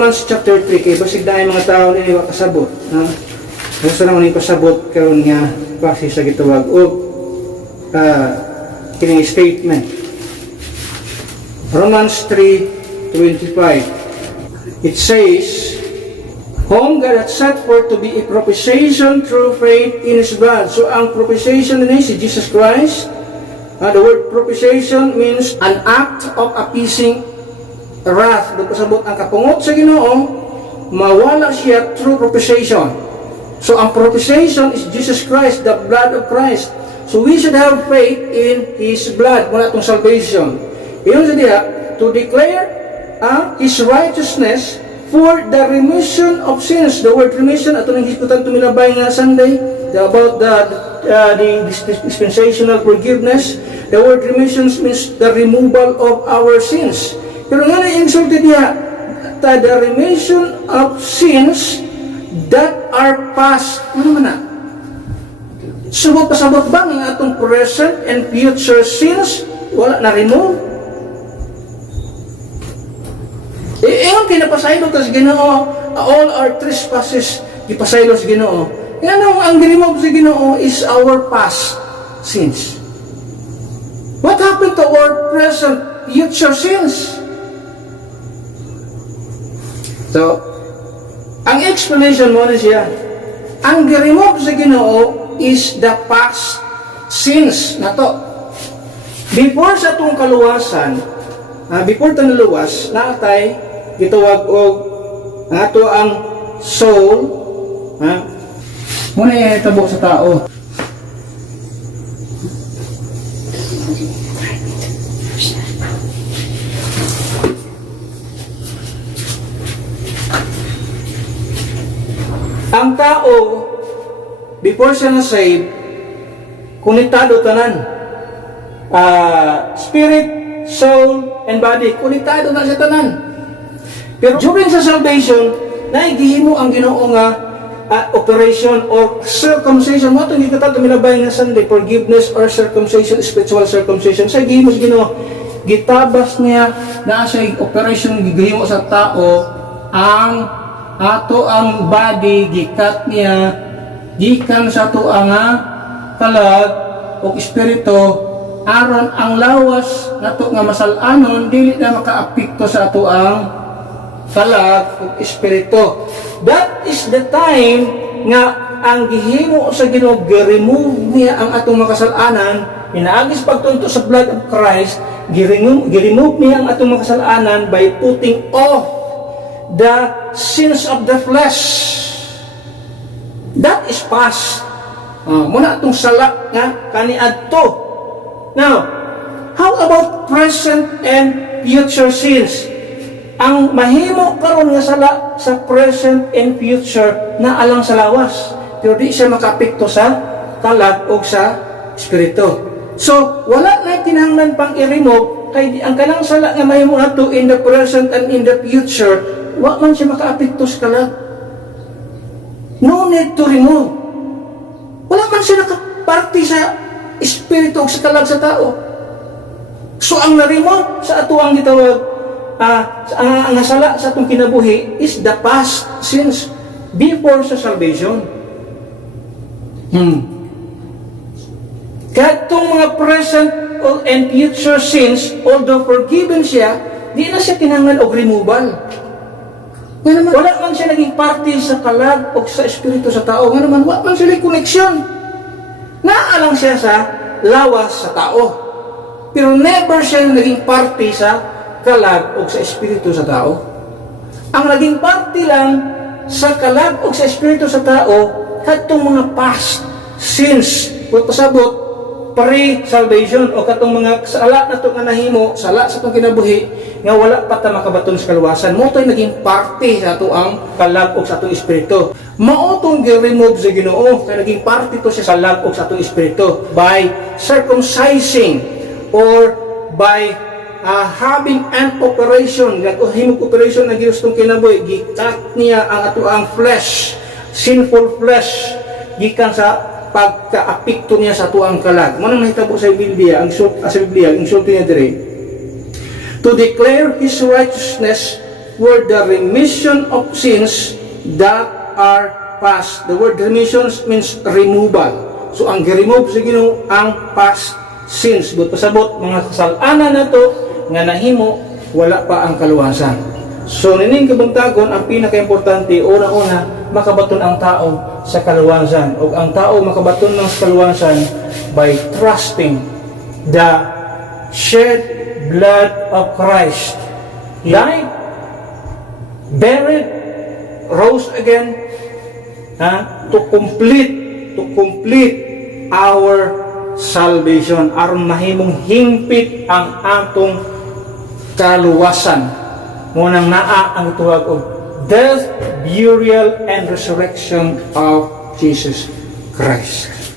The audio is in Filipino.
Romans chapter 3 kay basig dahil mga tao nini wa kasabot, ha? Gusto naman yung pasabot karon nga klase sa gitawag og kining statement. Romans 3:25. It says, whom God hath set forth to be a propitiation through faith in His blood. So ang propitiation din si Jesus Christ. The word propitiation means an act of appeasing wrath. Pasabot ang kapungot sa Ginoo, mawala siya through propitiation. So ang propitiation is Jesus Christ, the blood of Christ. So we should have faith in His blood. Muna itong salvation. Iyon sa diha, to declare His righteousness for the remission of sins. The word remission, ito nang hisutan tumilabay nga Sunday, about the dispensational forgiveness. The word remission means the removal of our sins. Pero nga na-insulted niya, the remission of sins that are past. Ano man na? Subot ba ng atong present and future sins wala na remove? Ingon kinapasaylo tas Ginoo, all our trespasses ipasaylo sa Ginoo. Yan ang remove sa Ginoo is our past sins. What happened to our present future sins? So, ang explanation mo na siya, ang remove sa Ginoo is the past sins na to. Before sa itong kaluwasan, before ito naluwas, naatay, gitawag og ato ang soul, muna itabo sa tao. Ang tao, before siya na-save, konektado tanan. Spirit, soul, and body, konektado na siya tanan. Pero during sa salvation, naigihimo ang Ginoo nga operation or circumcision. Mo itong ikatag milabay nga Sunday, forgiveness or circumcision, spiritual circumcision. Sa gihimo sa Ginoo, gitabas niya na siya operation gihimo sa tao ang ato ang body gikat niya gikan sa ato ang kalag o espiritu aron ang lawas nato nga masal-anon dili na makaapekto sa ato ang kalag o espiritu. That is the time nga ang gihimo sa Ginoo gi-remove niya ang atong makasalanan, pinaagis pagtunto sa blood of Christ, gi-remove niya ang atong makasalanan by putting off the sins of the flesh. That is past. Muna itong sala nga kaniadto. Now, how about present and future sins? Ang mahimo karon nga sala sa present and future na alang sa lawas. Pero di siya makaapekto sa kalag o sa espiritu. So, wala na kinahanglan pang i-remove kay ang kanang sala nga mahimo nato in the present and in the future wa man siya makaapekto sa kalag. No need to remove. Wala man siya nakaparte sa espiritu o sa kalag sa tao. So ang na-remove sa ato ang gitawag ang nasala sa atong kinabuhi is the past sins before sa salvation. Kaya itong mga present and future sins, although forgiven siya, di na siya tinangan og removal. Wala man siya naging party sa kalag o sa espiritu sa tao. Nga naman, wala man sila koneksyon. Naalang siya sa lawas sa tao. Pero never siya naging party sa kalag o sa espiritu sa tao. Ang naging party lang sa kalag o sa espiritu sa tao, katong mga past sins, o pasabot, pre-salvation o katong mga sala na ito nga nahimo, sala sa itong kinabuhi, nga wala pa ta makabaton sa kaluwasan. Mo ito'y naging party sa ito ang kalag o sa itong espiritu. Mao itong gi-remove sa Ginoo, kaya naging party ito sa kalag o sa itong espiritu by circumcising or by having an operation, himog operation na gihustong kinabuhi, gikat niya ang ato ang flesh, sinful flesh, gikan sa pagka-apekto niya sa tuang kalag. Manang nahitabo sa Biblia, ang insulto niya dire. To declare His righteousness were the remission of sins that are past. The word remission means removal. So ang gi-remove sa Ginoo ang past sins. But pasabot mga kasalanan na to nga nahimo wala pa ang kaluwasan. So nining kabangtagon ang pinaka-importante una-una makabaton ang tao sa kaluwasan o ang tao makabaton ng kaluwasan by trusting the shed blood of Christ. Died, buried, rose again, to complete our salvation, aron mahimong hingpit ang atong kaluwasan. Munang naa ang tuwag og death, burial, and resurrection of Jesus Christ.